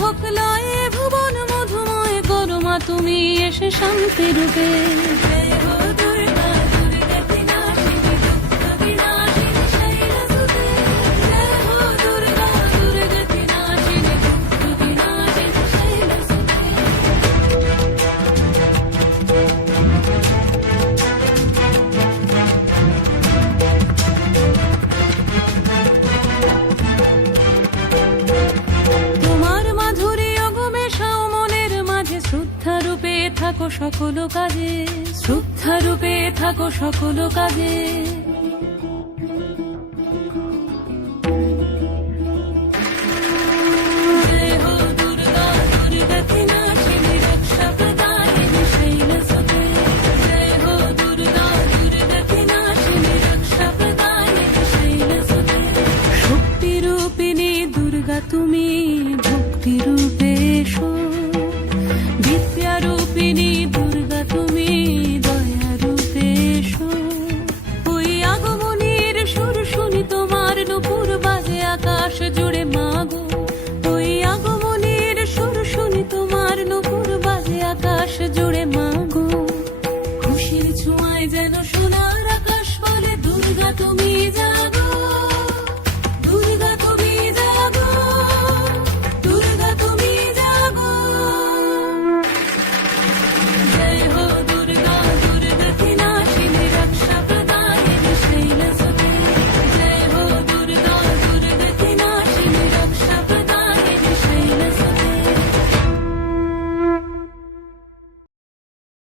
হোক লয় ভুবন মধুময় করো মা তুমি এসে শান্তি রূপে। জয় হো দুর্গা দুর্গা বিনাশিনী দুঃখ বিনাশিনী শৈলসুতে। জয় হো দুর্গা দুর্গা বিনাশিনী দুঃখ বিনাশিনী শৈলসুতে। শ্রদ্ধা রূপে থাকো সকল কাজে, শ্রদ্ধা রূপে থাকো সকল কাজে।